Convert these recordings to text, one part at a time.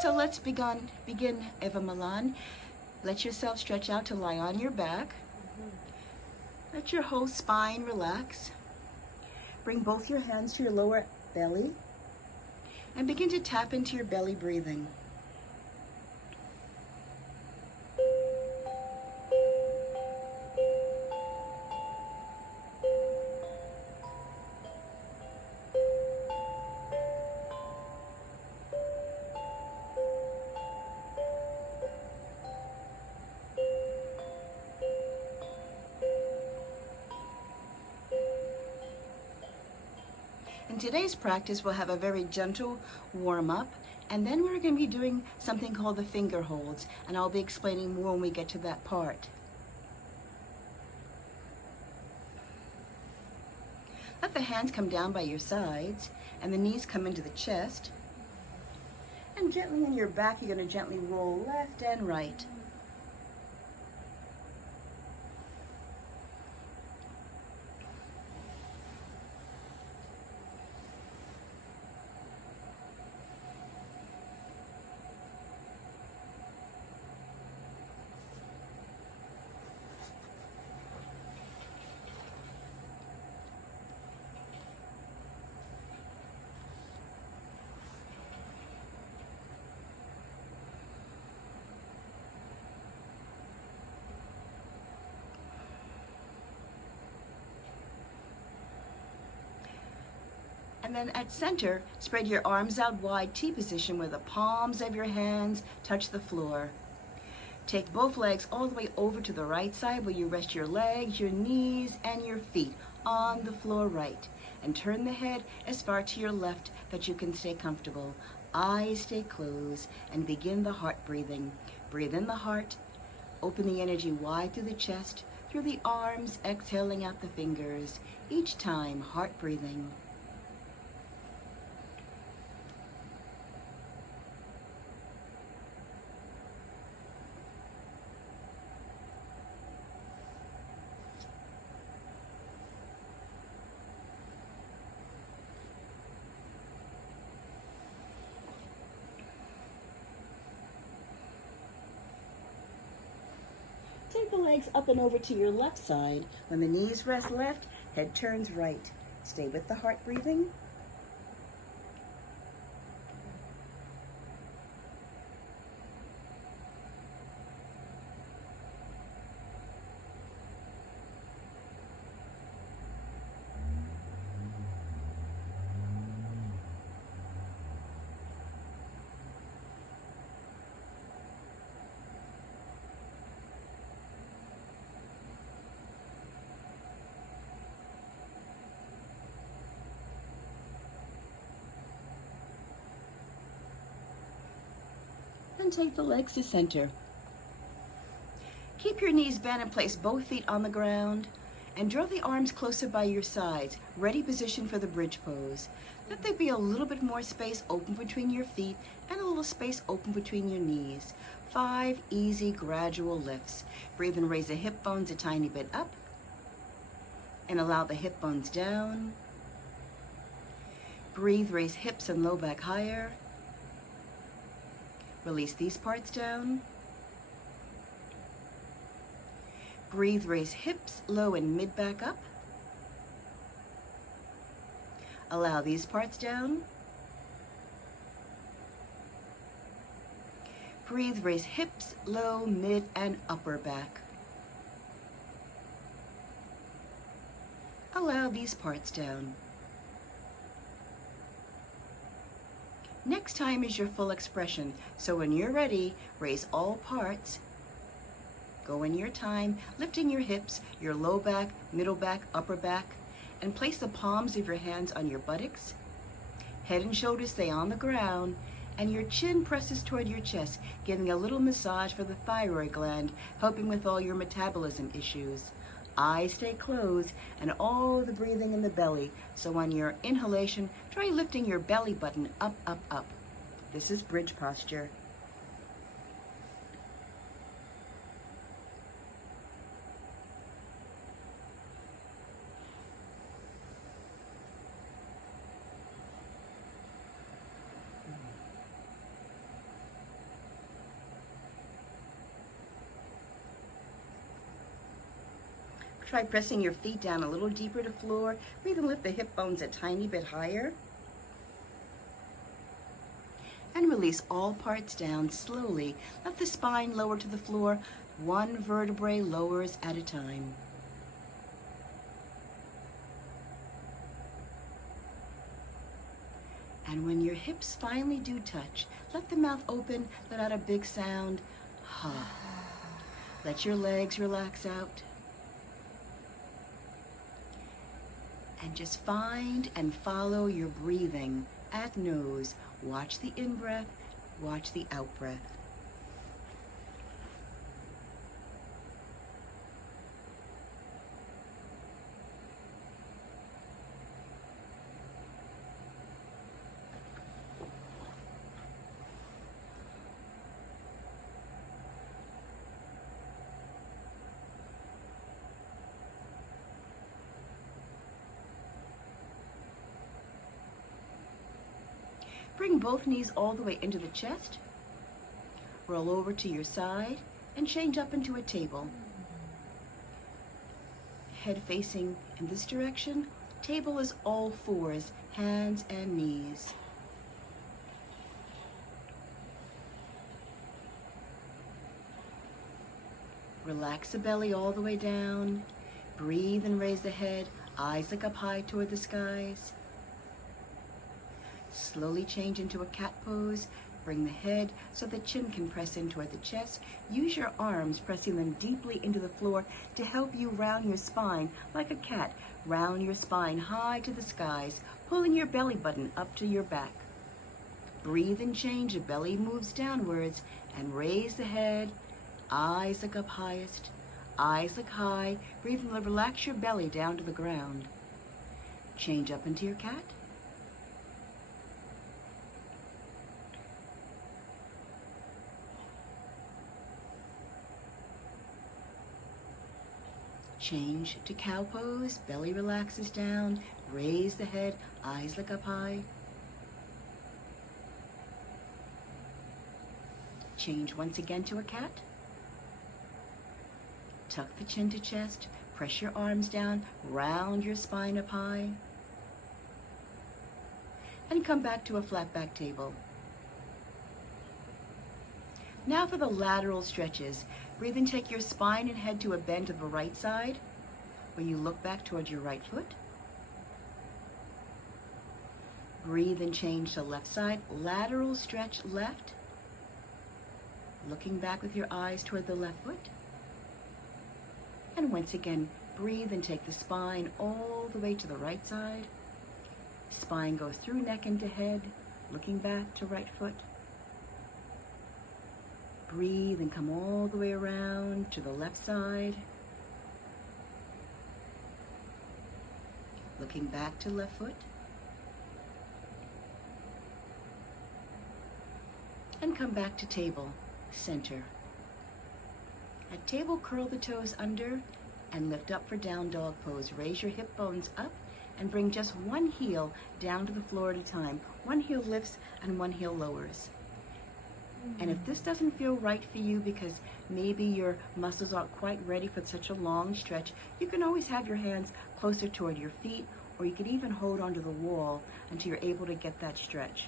So let's begin Eva-Milan. Let yourself stretch out to lie on your back. Let your whole spine relax. Bring both your hands to your lower belly and begin to tap into your belly breathing. In today's practice, we'll have a very gentle warm-up, and then we're going to be doing something called the finger holds, and I'll be explaining more when we get to that part. Let the hands come down by your sides, and the knees come into the chest. And gently on your back, you're going to gently roll left and right. And then at center, spread your arms out wide, T position, where the palms of your hands touch the floor. Take both legs all the way over to the right side where you rest your legs, your knees, and your feet on the floor right. And turn the head as far to your left that you can stay comfortable. Eyes stay closed and begin the heart breathing. Breathe in the heart, open the energy wide through the chest, through the arms, exhaling out the fingers. Each time, heart breathing. Take the legs up and over to your left side. When the knees rest left, head turns right. Stay with the heart breathing. And take the legs to center. Keep your knees bent and place both feet on the ground and draw the arms closer by your sides, ready position for the bridge pose. Let there be a little bit more space open between your feet and a little space open between your knees. 5 easy gradual lifts. Breathe and raise the hip bones a tiny bit up and allow the hip bones down. Breathe, raise hips and low back higher. Release these parts down. Breathe, raise hips, low and mid back up. Allow these parts down. Breathe, raise hips, low, mid, and upper back. Allow these parts down. Next time is your full expression, so when you're ready, raise all parts. Go in your time, lifting your hips, your low back, middle back, upper back, and place the palms of your hands on your buttocks. Head and shoulders stay on the ground, and your chin presses toward your chest, giving a little massage for the thyroid gland, helping with all your metabolism issues. Eyes stay closed and all the breathing in the belly. So on your inhalation, try lifting your belly button up, up, up. This is bridge posture. Try pressing your feet down a little deeper to floor. Breathe and lift the hip bones a tiny bit higher. And release all parts down slowly. Let the spine lower to the floor, one vertebrae lowers at a time. And when your hips finally do touch, let the mouth open, let out a big sound. Let your legs relax out. And just find and follow your breathing at nose. Watch the in-breath, watch the out-breath. Bring both knees all the way into the chest. Roll over to your side and change up into a table. Head facing in this direction. Table is all fours, hands and knees. Relax the belly all the way down. Breathe and raise the head. Eyes look up high toward the skies. Slowly change into a cat pose. Bring the head so the chin can press in toward the chest. Use your arms, pressing them deeply into the floor to help you round your spine like a cat. Round your spine high to the skies, pulling your belly button up to your back. Breathe and change. The belly moves downwards and raise the head. Eyes look up highest. Eyes look high. Breathe and relax your belly down to the ground. Change up into your cat. Change to cow pose, belly relaxes down, raise the head, eyes look up high. Change once again to a cat. Tuck the chin to chest, press your arms down, round your spine up high. And come back to a flat back table. Now for the lateral stretches. Breathe and take your spine and head to a bend to the right side, where you look back towards your right foot. Breathe and change to left side. Lateral stretch left. Looking back with your eyes toward the left foot. And once again, breathe and take the spine all the way to the right side. Spine goes through neck into head, looking back to right foot. Breathe and come all the way around to the left side. Looking back to left foot. And come back to table, center. At table, curl the toes under and lift up for down dog pose. Raise your hip bones up and bring just one heel down to the floor at a time. One heel lifts and one heel lowers. And if this doesn't feel right for you because maybe your muscles aren't quite ready for such a long stretch, you can always have your hands closer toward your feet, or you can even hold onto the wall until you're able to get that stretch.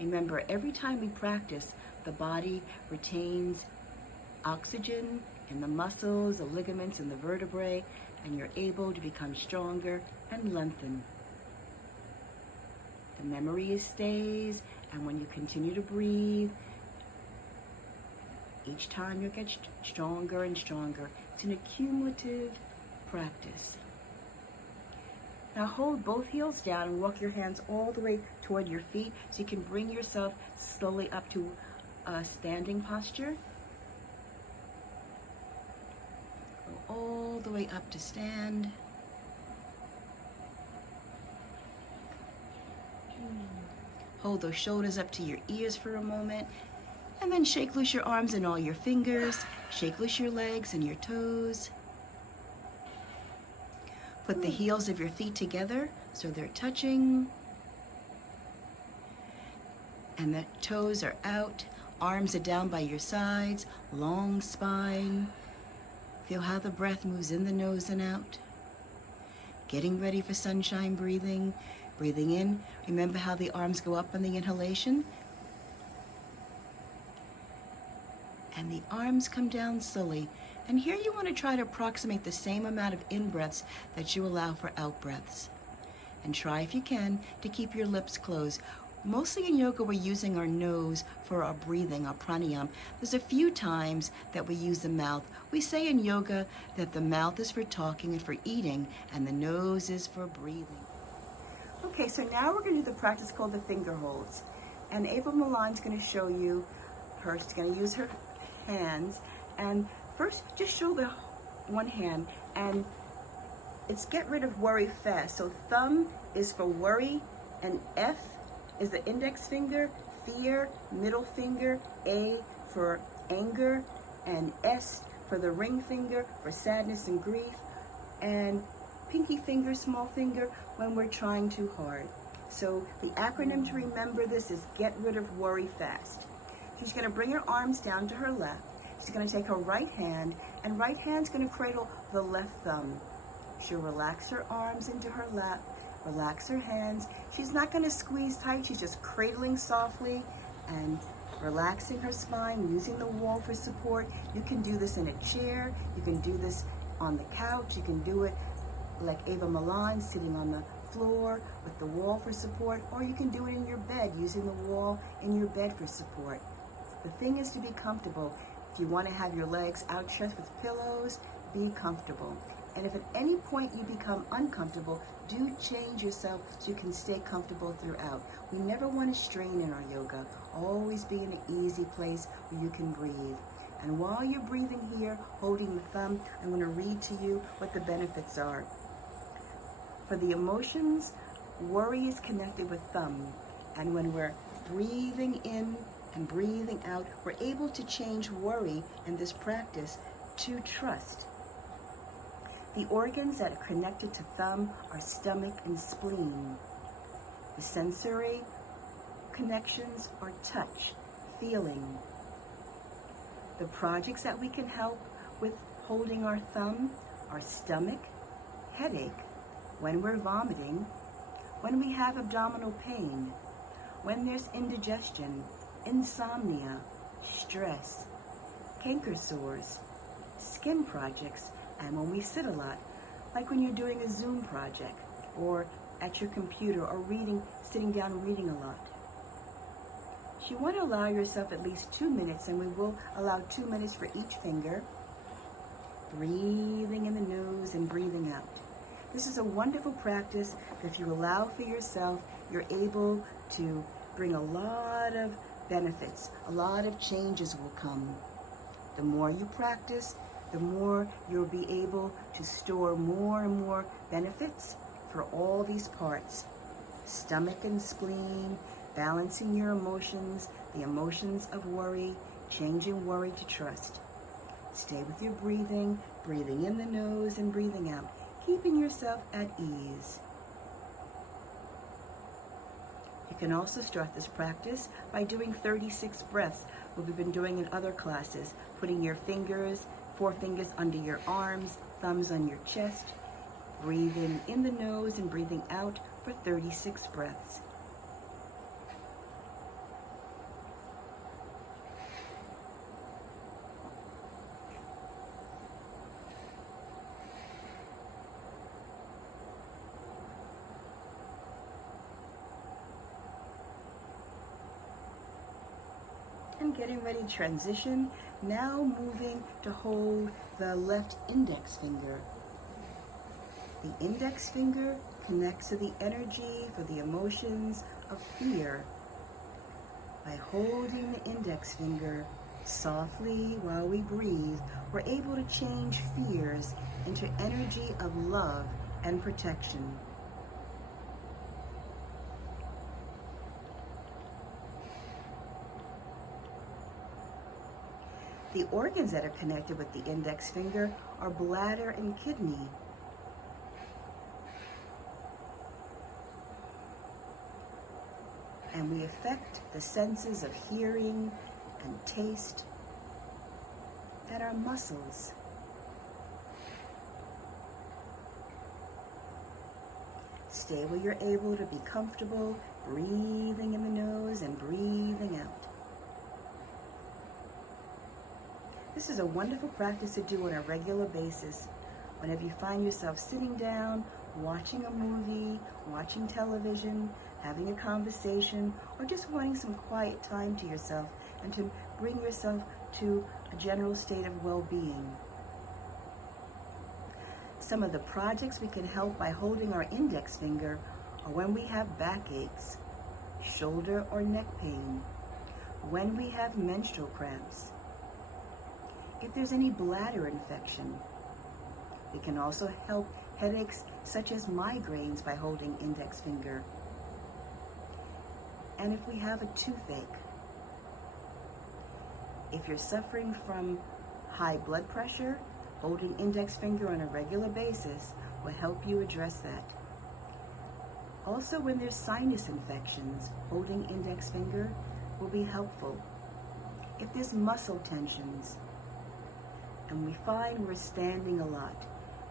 Remember, every time we practice, the body retains oxygen in the muscles, the ligaments, and the vertebrae, and you're able to become stronger and lengthen. The memory stays, and when you continue to breathe, each time you get stronger and stronger. It's an accumulative practice. Now hold both heels down and walk your hands all the way toward your feet so you can bring yourself slowly up to a standing posture. Go all the way up to stand. Hold those shoulders up to your ears for a moment. And then shake loose your arms and all your fingers. Shake loose your legs and your toes. Put the heels of your feet together so they're touching. And the toes are out. Arms are down by your sides. Long spine. Feel how the breath moves in the nose and out. Getting ready for sunshine breathing. Breathing in. Remember how the arms go up on the inhalation? And the arms come down slowly. And here you want to try to approximate the same amount of in-breaths that you allow for out-breaths. And try, if you can, to keep your lips closed. Mostly in yoga, we're using our nose for our breathing, our pranayama. There's a few times that we use the mouth. We say in yoga that the mouth is for talking and for eating, and the nose is for breathing. Okay, so now we're going to do the practice called the finger holds. And Eva-Milan's going to show you she's going to use her hands. And first, just show the one hand, and it's get rid of worry fast. So thumb is for worry, and F is the index finger, fear, middle finger, A for anger, and S for the ring finger for sadness and grief, and pinky finger, small finger when we're trying too hard. So the acronym to remember this is get rid of worry fast. She's going to bring her arms down to her left. She's going to take her right hand, and right hand's going to cradle the left thumb. She'll relax her arms into her lap, relax her hands. She's not going to squeeze tight. She's just cradling softly and relaxing her spine, using the wall for support. You can do this in a chair. You can do this on the couch. You can do it like Eva-Milan, sitting on the floor with the wall for support, or you can do it in your bed, using the wall in your bed for support. The thing is to be comfortable. If you want to have your legs outstretched with pillows, be comfortable. And if at any point you become uncomfortable, do change yourself so you can stay comfortable throughout. We never want to strain in our yoga. Always be in an easy place where you can breathe. And while you're breathing here, holding the thumb, I'm going to read to you what the benefits are. For the emotions, worry is connected with thumb. And when we're breathing in and breathing out, we're able to change worry in this practice to trust. The organs that are connected to thumb are stomach and spleen. The sensory connections are touch, feeling. The projects that we can help with holding our thumb are stomach, headache, when we're vomiting, when we have abdominal pain, when there's indigestion, insomnia, stress, canker sores, skin projects, and when we sit a lot, like when you're doing a Zoom project or at your computer or sitting down reading a lot. You want to allow yourself at least 2 minutes, and we will allow 2 minutes for each finger. Breathing in the nose and breathing out. This is a wonderful practice. If you allow for yourself, you're able to bring a lot of benefits. A lot of changes will come. The more you practice, the more you'll be able to store more and more benefits for all these parts. Stomach and spleen, balancing your emotions, the emotions of worry, changing worry to trust. Stay with your breathing, breathing in the nose and breathing out, keeping yourself at ease. You can also start this practice by doing 36 breaths, what we've been doing in other classes, putting your fingers, 4 fingers under your arms, thumbs on your chest, breathing in the nose and breathing out for 36 breaths. And getting ready to transition, now moving to hold the left index finger. The index finger connects to the energy for the emotions of fear. By holding the index finger softly while we breathe, we're able to change fears into energy of love and protection. The organs that are connected with the index finger are bladder and kidney. And we affect the senses of hearing and taste and our muscles. Stay where you're able to be comfortable, breathing in the nose and breathing out. This is a wonderful practice to do on a regular basis. Whenever you find yourself sitting down, watching a movie, watching television, having a conversation, or just wanting some quiet time to yourself and to bring yourself to a general state of well-being. Some of the projects we can help by holding our index finger are when we have backaches, shoulder or neck pain, when we have menstrual cramps, if there's any bladder infection. We can also help headaches such as migraines by holding index finger. And if we have a toothache, if you're suffering from high blood pressure, holding index finger on a regular basis will help you address that. Also, when there's sinus infections, holding index finger will be helpful. If there's muscle tensions, and we find we're standing a lot,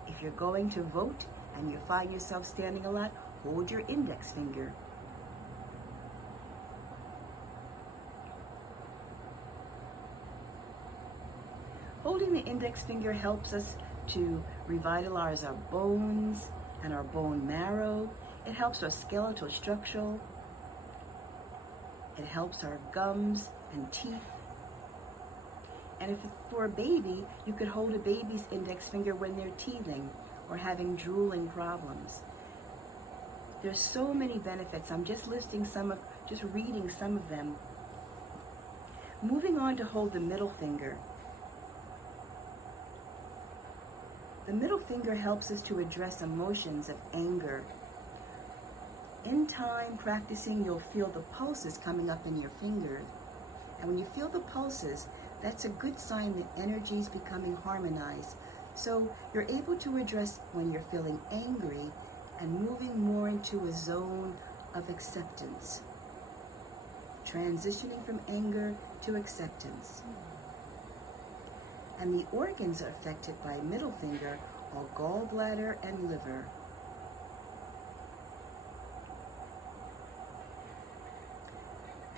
if you're going to vote and you find yourself standing a lot, hold your index finger. Holding the index finger helps us to revitalize our bones and our bone marrow. It helps our skeletal structure. It helps our gums and teeth. And if for a baby, you could hold a baby's index finger when they're teething or having drooling problems. There's so many benefits. I'm just reading some of them. Moving on to hold the middle finger. The middle finger helps us to address emotions of anger. In time practicing, you'll feel the pulses coming up in your finger. And when you feel the pulses, that's a good sign that energy is becoming harmonized. So you're able to address when you're feeling angry and moving more into a zone of acceptance. Transitioning from anger to acceptance. And the organs affected by middle finger are gallbladder and liver.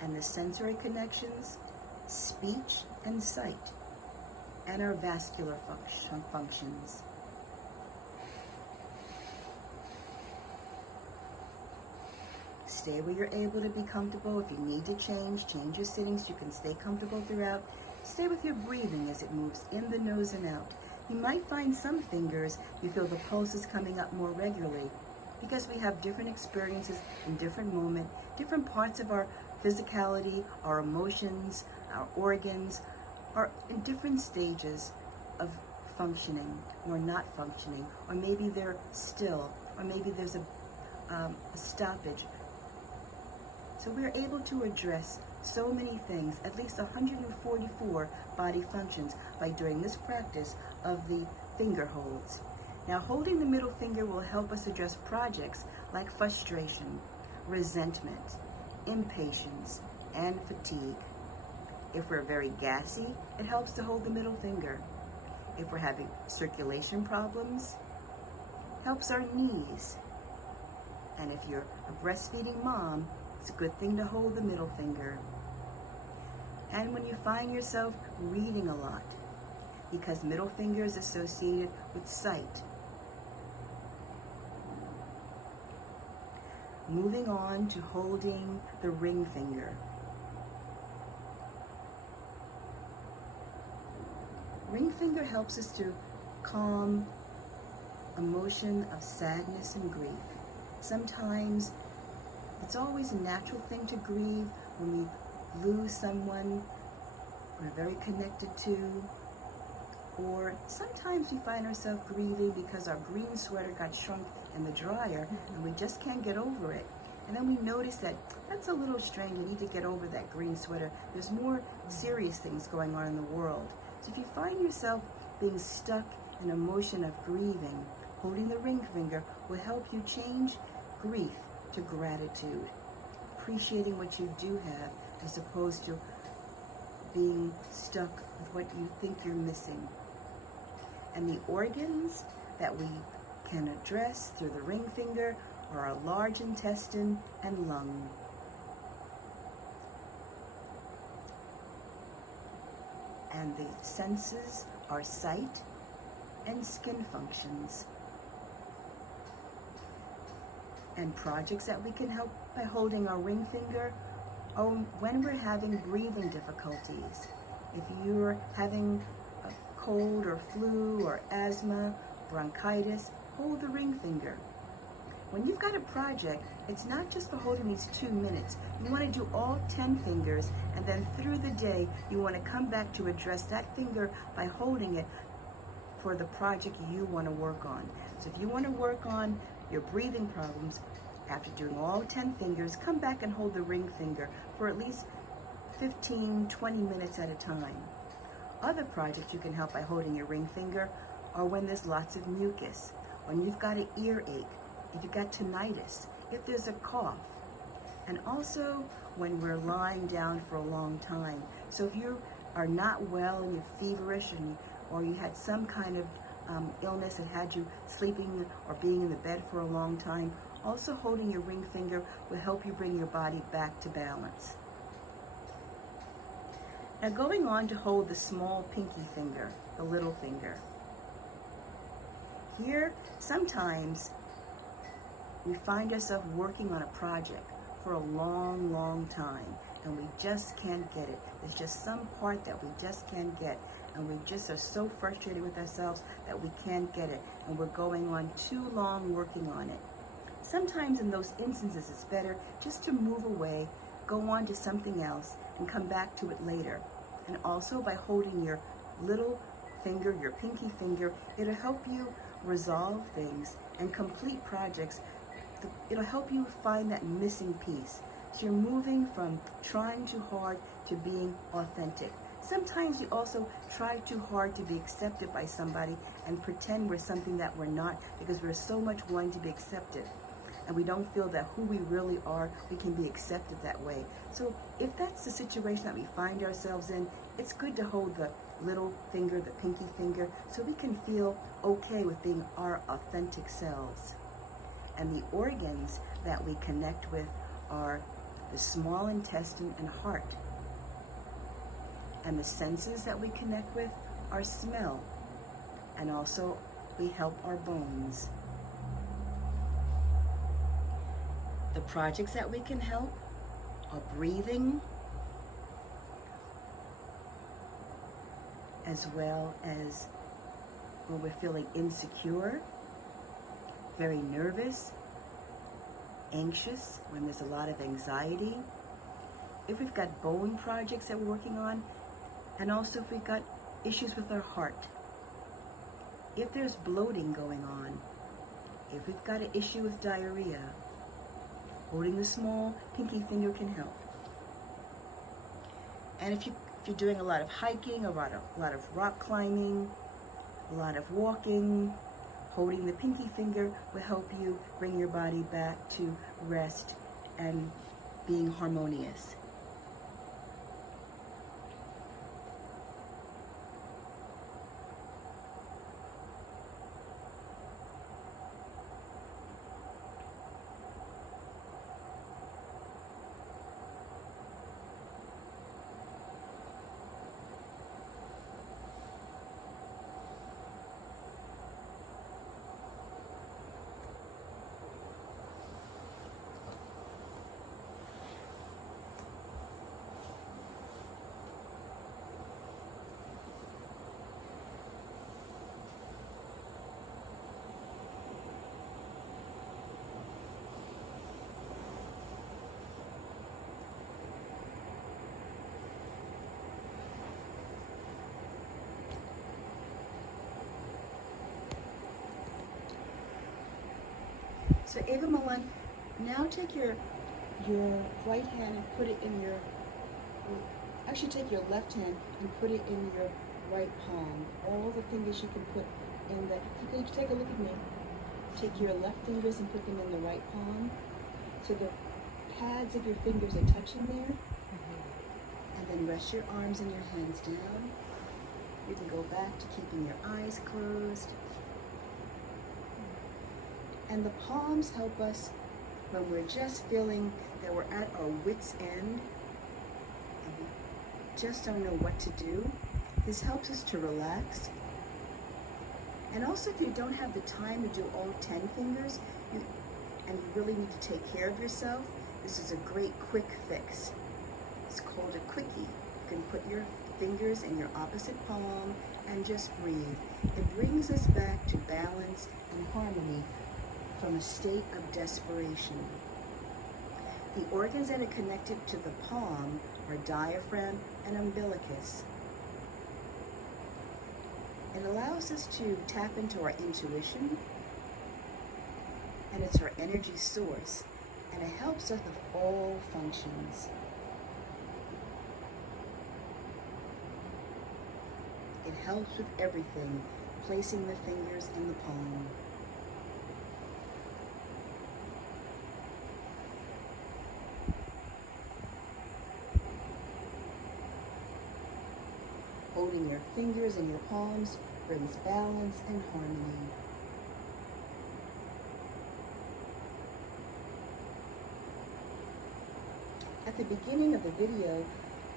And the sensory connections, speech and sight, and our vascular functions. Stay where you're able to be comfortable. If you need to change your sittings. You can stay comfortable throughout. Stay with your breathing as it moves in the nose and out. You might find some fingers you feel the pulses coming up more regularly because we have different experiences in different moments, different parts of our physicality, our emotions, our organs are in different stages of functioning or not functioning, or maybe they're still, or maybe there's a stoppage. So we're able to address so many things, at least 144 body functions by doing this practice of the finger holds. Now, holding the middle finger will help us address projects like frustration, resentment, impatience, and fatigue. If we're very gassy, it helps to hold the middle finger. If we're having circulation problems, helps our knees. And if you're a breastfeeding mom, it's a good thing to hold the middle finger. And when you find yourself reading a lot, because middle finger is associated with sight. Moving on to holding the ring finger. Ring finger helps us to calm emotion of sadness and grief. Sometimes it's always a natural thing to grieve when we lose someone we're very connected to, or sometimes we find ourselves grieving because our green sweater got shrunk in the dryer and we just can't get over it. And then we notice that that's a little strange. You need to get over that green sweater. There's more serious things going on in the world. So if you find yourself being stuck in an emotion of grieving, holding the ring finger will help you change grief to gratitude, appreciating what you do have as opposed to being stuck with what you think you're missing. And the organs that we can address through the ring finger are our large intestine and lung. And the senses are sight and skin functions. And projects that we can help by holding our ring finger are when we're having breathing difficulties. If you're having a cold or flu or asthma, bronchitis, hold the ring finger. When you've got a project, it's not just for holding these 2 minutes. You want to do all 10 fingers, and then through the day, you want to come back to address that finger by holding it for the project you want to work on. So if you want to work on your breathing problems, after doing all 10 fingers, come back and hold the ring finger for at least 15, 20 minutes at a time. Other projects you can help by holding your ring finger are when there's lots of mucus, when you've got an earache, if you've got tinnitus, if there's a cough, and also when we're lying down for a long time. So if you are not well and you're feverish, or you had some kind of illness that had you sleeping or being in the bed for a long time, also holding your ring finger will help you bring your body back to balance. Now going on to hold the small pinky finger, the little finger. Here, sometimes we find ourselves working on a project for a long, long time, and we just can't get it. There's just some part that we just can't get, and we just are so frustrated with ourselves that we can't get it, and we're going on too long working on it. Sometimes in those instances, it's better just to move away, go on to something else, and come back to it later. And also by holding your little finger, your pinky finger, it'll help you resolve things and complete projects. It'll help you find that missing piece. So you're moving from trying too hard to being authentic. Sometimes we also try too hard to be accepted by somebody and pretend we're something that we're not, because we're so much wanting to be accepted. And we don't feel that who we really are, we can be accepted that way. So if that's the situation that we find ourselves in, it's good to hold the little finger, the pinky finger, so we can feel okay with being our authentic selves. And the organs that we connect with are the small intestine and heart. And the senses that we connect with are smell. And also we help our bones. The projects that we can help are breathing, as well as when we're feeling insecure, very nervous, anxious, when there's a lot of anxiety. If we've got bone projects that we're working on, and also if we've got issues with our heart. If there's bloating going on, if we've got an issue with diarrhea, holding the small pinky finger can help. And if you're doing a lot of hiking, a lot of rock climbing, a lot of walking, holding the pinky finger will help you bring your body back to rest and being harmonious. So Eva-Milan, now take your right hand and put it in your, actually take your left hand and put it in your right palm. All the fingers you can put in the, you can take a look at me. Take your left fingers and put them in the right palm. So the pads of your fingers are touching there. And then rest your arms and your hands down. You can go back to keeping your eyes closed. And the palms help us when we're just feeling that we're at our wit's end and we just don't know what to do, this helps us to relax. And also, if you don't have the time to do all 10 fingers and you really need to take care of yourself, this is a great quick fix. It's called a quickie. You can put your fingers in your opposite palm and just breathe. It brings us back to balance and harmony from a state of desperation. The organs that are connected to the palm are diaphragm and umbilicus. It allows us to tap into our intuition, and it's our energy source, and it helps us with all functions. It helps with everything, placing the fingers in the palm. Holding your fingers in your palms brings balance and harmony. At the beginning of the video,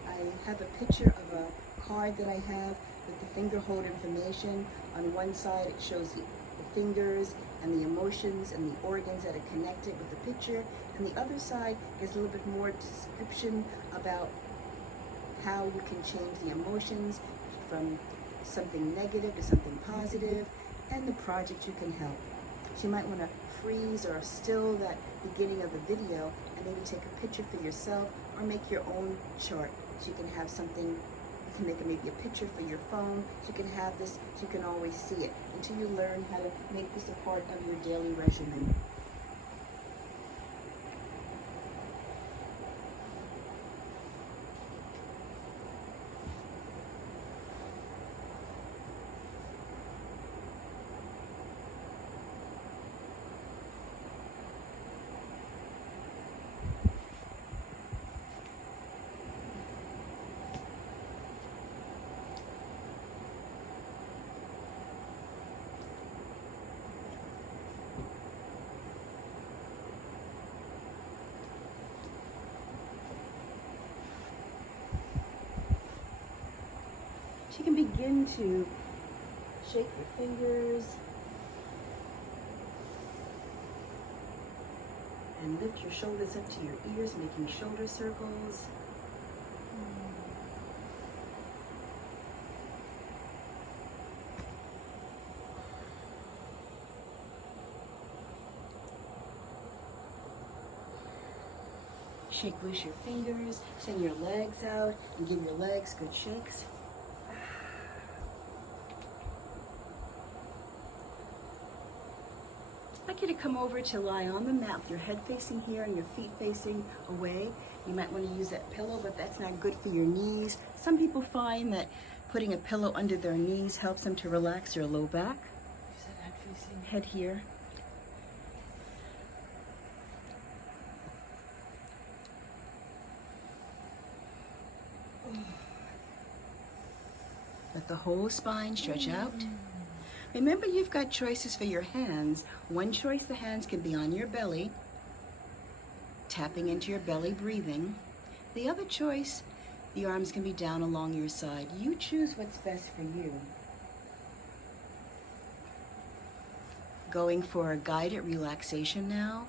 I have a picture of a card that I have with the finger hold information. On one side it shows the fingers and the emotions and the organs that are connected with the picture, and the other side gives a little bit more description about how you can change the emotions from something negative to something positive, and the project you can help. So you might want to freeze or still that beginning of the video and maybe take a picture for yourself or make your own chart so you can have something. You can make maybe a picture for your phone so you can have this so you can always see it until you learn how to make this a part of your daily regimen. You can begin to shake your fingers and lift your shoulders up to your ears, making shoulder circles. Shake loose your fingers, send your legs out, and give your legs good shakes. I'd like you to come over to lie on the mat with your head facing here and your feet facing away. You might want to use that pillow, but that's not good for your knees. Some people find that putting a pillow under their knees helps them to relax their low back. You said head facing? Head here. Let the whole spine stretch out. Remember, you've got choices for your hands. One choice, the hands can be on your belly, tapping into your belly, breathing. The other choice, the arms can be down along your side. You choose what's best for you. Going for a guided relaxation now.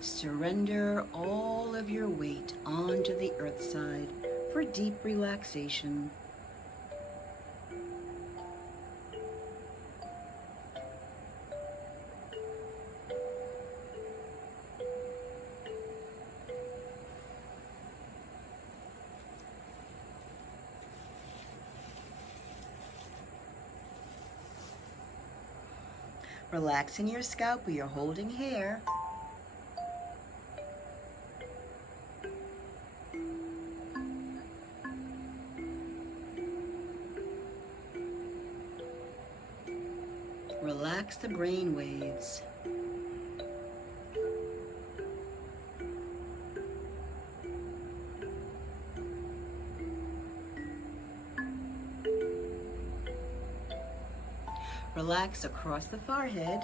Surrender all of your weight onto the earth side for deep relaxation. Relaxing your scalp where you're holding hair. Relax the brain waves. Relax across the forehead.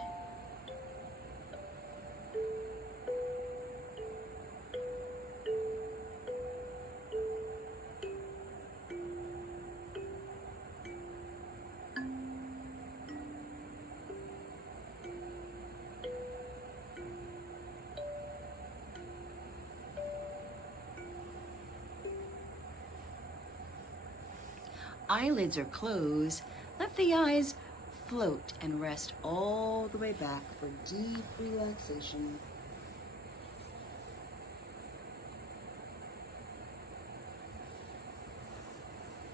Eyelids are closed. Let the eyes float and rest all the way back for deep relaxation.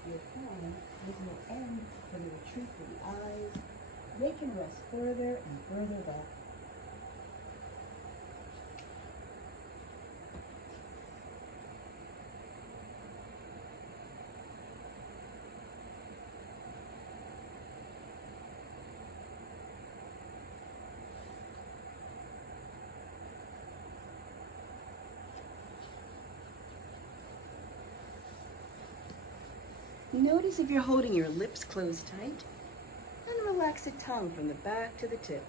Your plan is no end for the retreat for the eyes. They can rest further and further back. Notice if you're holding your lips closed tight, and relax the tongue from the back to the tip.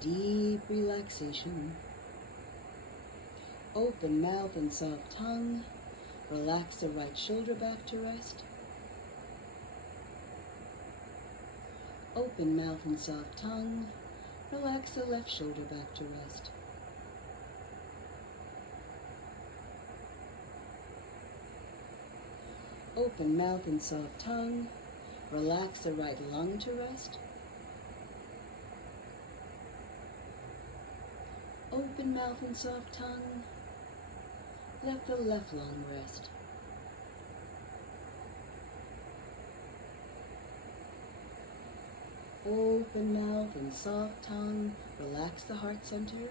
Deep relaxation. Open mouth and soft tongue. Relax the right shoulder back to rest. Open mouth and soft tongue. Relax the left shoulder back to rest. Open mouth and soft tongue. Relax the right lung to rest. Open mouth and soft tongue. Let the left lung rest. Open mouth and soft tongue. Relax the heart center.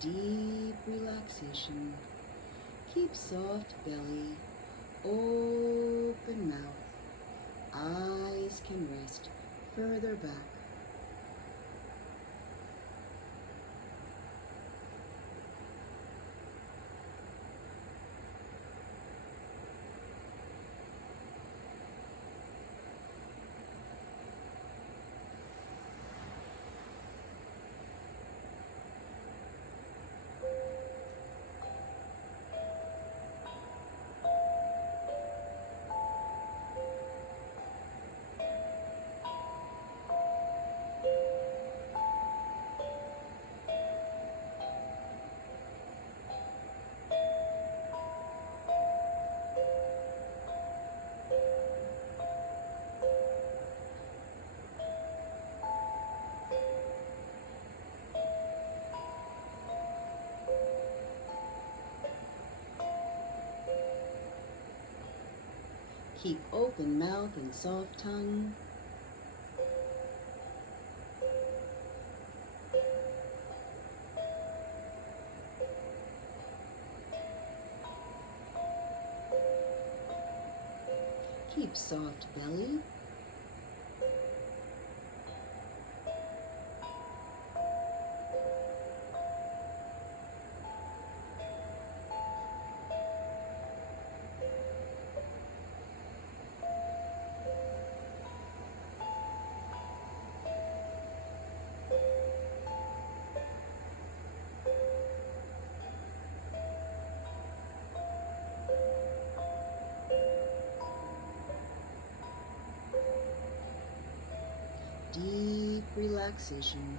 Deep relaxation. Keep soft belly. Open mouth. Eyes can rest further back. Keep open mouth and soft tongue. Keep soft belly. Deep relaxation.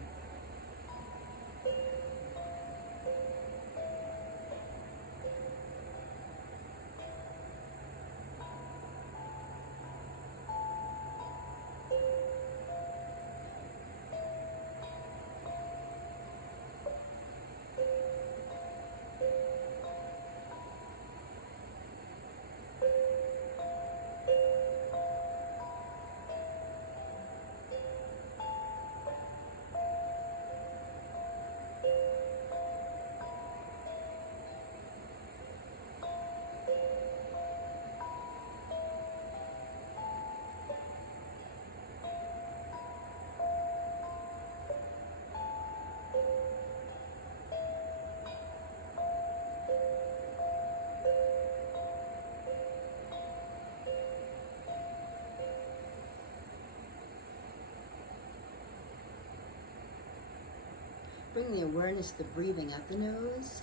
Bring the awareness to the breathing out the nose.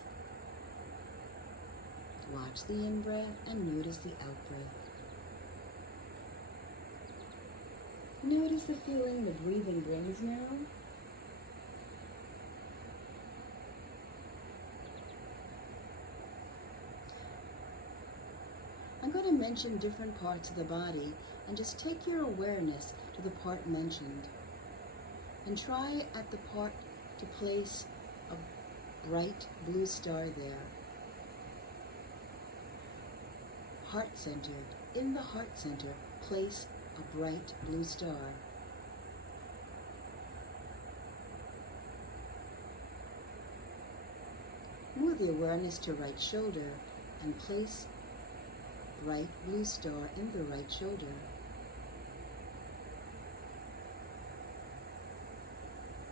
Watch the in-breath and notice the out-breath. Notice the feeling the breathing brings now. I'm going to mention different parts of the body and just take your awareness to the part mentioned. And try at the part to place a bright blue star there. Heart center. In the heart center, place a bright blue star. Move the awareness to right shoulder and place bright blue star in the right shoulder.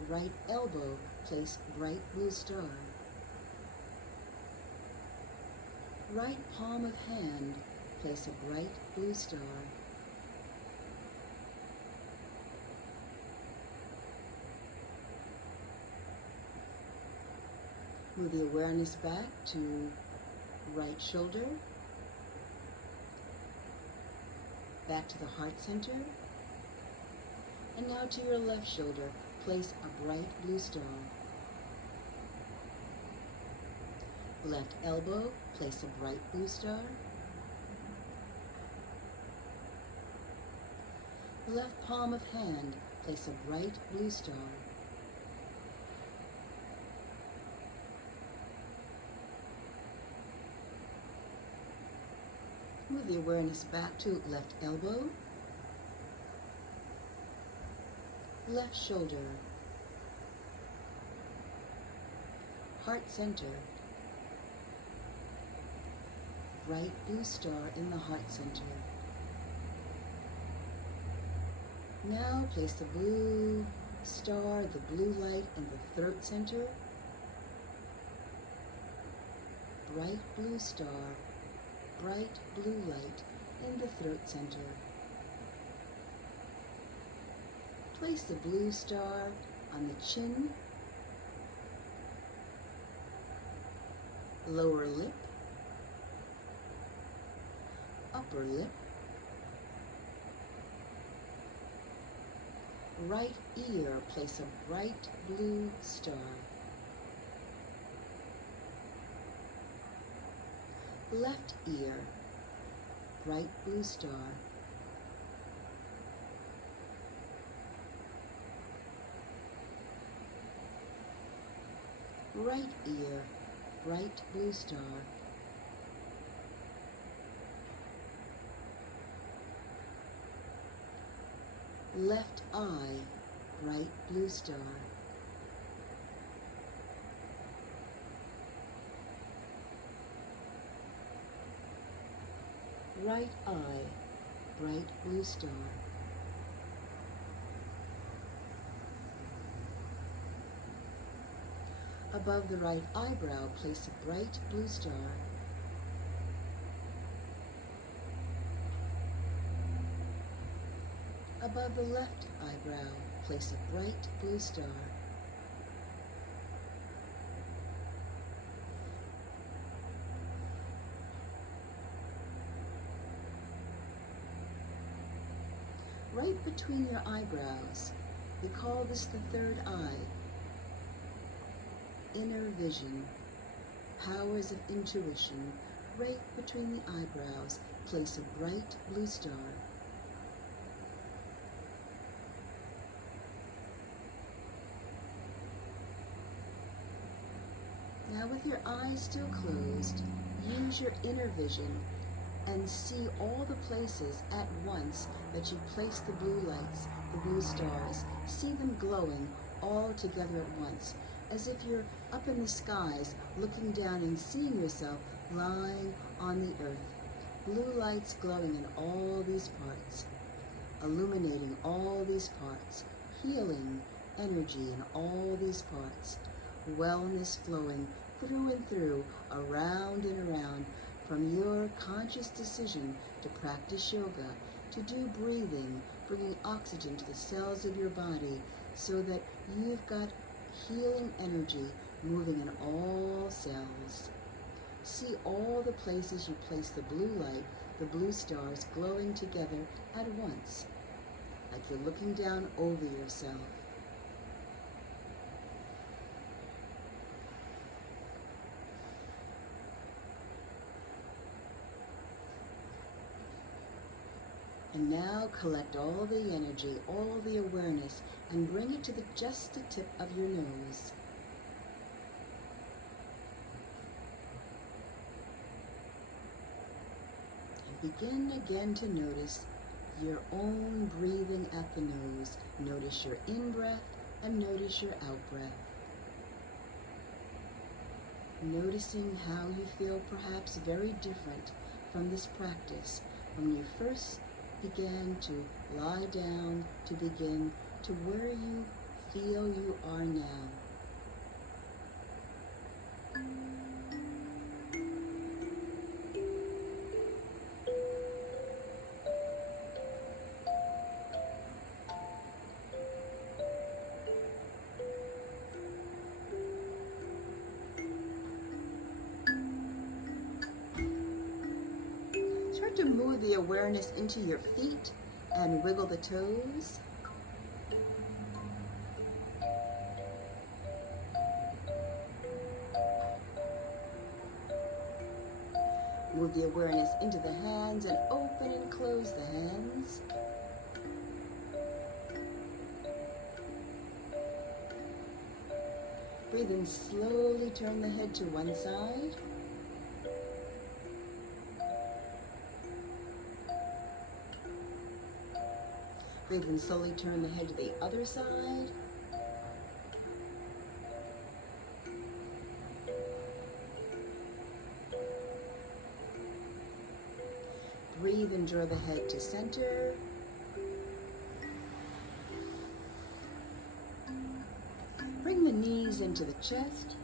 Right elbow, place bright blue star. Right palm of hand, place a bright blue star. Move the awareness back to right shoulder, back to the heart center, and now to your left shoulder, place a bright blue star. Left elbow, place a bright blue star. Left palm of hand, place a bright blue star. Move the awareness back to left elbow, left shoulder, heart center, bright blue star in the heart center. Now place the blue star, the blue light in the throat center, bright blue star, bright blue light in the throat center. Place the blue star on the chin, lower lip, upper lip, right ear, place a bright blue star. Left ear, bright blue star. Right ear, bright blue star. Left eye, bright blue star. Right eye, bright blue star. Above the right eyebrow, place a bright blue star. Above the left eyebrow, place a bright blue star. Right between your eyebrows, we call this the third eye. Inner vision, powers of intuition. Right between the eyebrows, place a bright blue star. Now with your eyes still closed, use your inner vision and see all the places at once that you place the blue lights, the blue stars. See them glowing all together at once, as if you're up in the skies looking down and seeing yourself lying on the earth. Blue lights glowing in all these parts, illuminating all these parts, healing energy in all these parts, wellness flowing through and through, around and around, from your conscious decision to practice yoga, to do breathing, bringing oxygen to the cells of your body so that you've got healing energy moving in all cells. See all the places you place the blue light, the blue stars glowing together at once, like you're looking down over yourself. And now collect all the energy, all the awareness, and bring it to just the tip of your nose. And begin again to notice your own breathing at the nose. Notice your in-breath and notice your out-breath. Noticing how you feel perhaps very different from this practice when you first began to lie down, to begin to where you feel you are now. Start to move the awareness into your feet and wiggle the toes. Move the awareness into the hands and open and close the hands. Breathe in, slowly turn the head to one side. Breathe in, slowly turn the head to the other side. Breathe and draw the head to center. Bring the knees into the chest.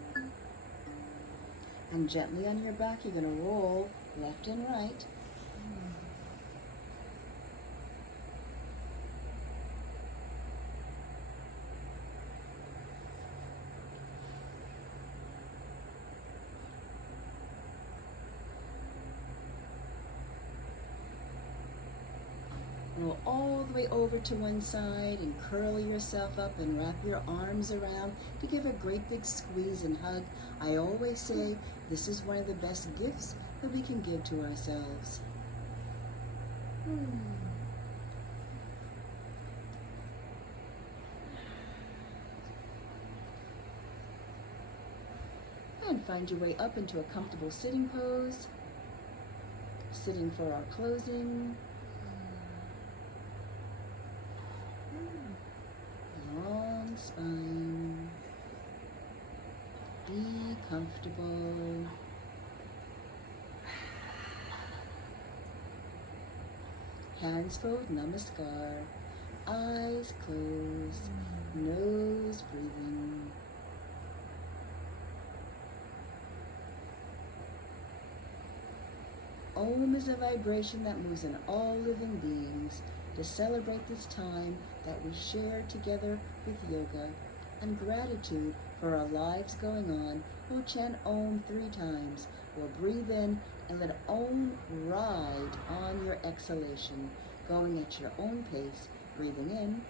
And gently on your back, you're going to roll left and right. Roll all the way over to one side and curl yourself up and wrap your arms around to give a great big squeeze and hug. I always say this is one of the best gifts that we can give to ourselves. And find your way up into a comfortable sitting pose. Sitting for our closing. Long spine. Be comfortable. Hands fold, namaskar. Eyes closed. Nose breathing. Om is a vibration that moves in all living beings. To celebrate this time that we share together with yoga and gratitude for our lives going on, we'll chant Om 3 times. We'll breathe in and let Om ride on your exhalation, going at your own pace. Breathing in.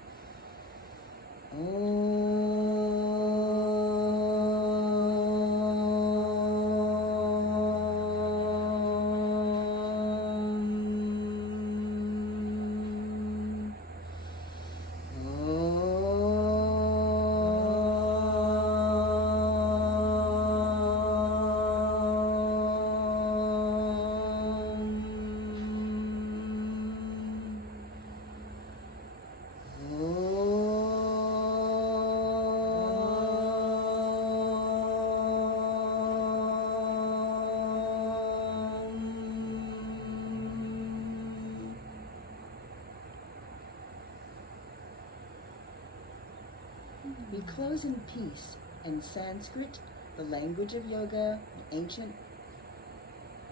We close in peace. In Sanskrit, the language of yoga, an ancient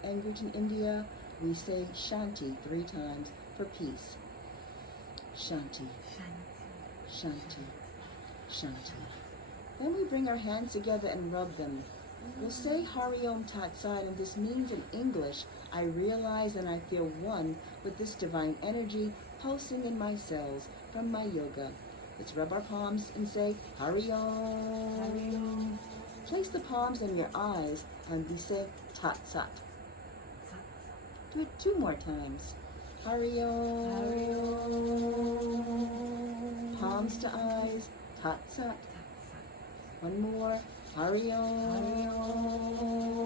language in India, we say Shanti 3 times for peace. Shanti, Shanti, Shanti. Then we bring our hands together and rub them. We'll say Hari Om Tat Sat, and this means in English, I realize and I feel one with this divine energy pulsing in my cells from my yoga. Let's rub our palms and say Hari Om. Hari Om. Place the palms in your eyes and we say Tat Sat. Do it 2 more times. Hari Om. Hari Om. Palms to eyes, Tat Sat. One more. Hari Om. Hari Om.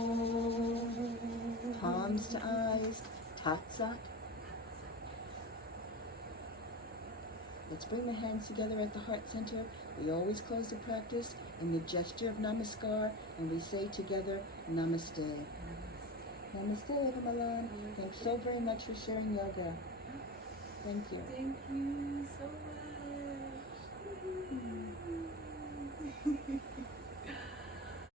Palms to eyes, Tat Sat. Let's bring the hands together at the heart center. We always close the practice in the gesture of Namaskar, and we say together, Namaste. Namaste, Eva-Milan. Thanks so very much for sharing yoga. Thank you. Thank you so much.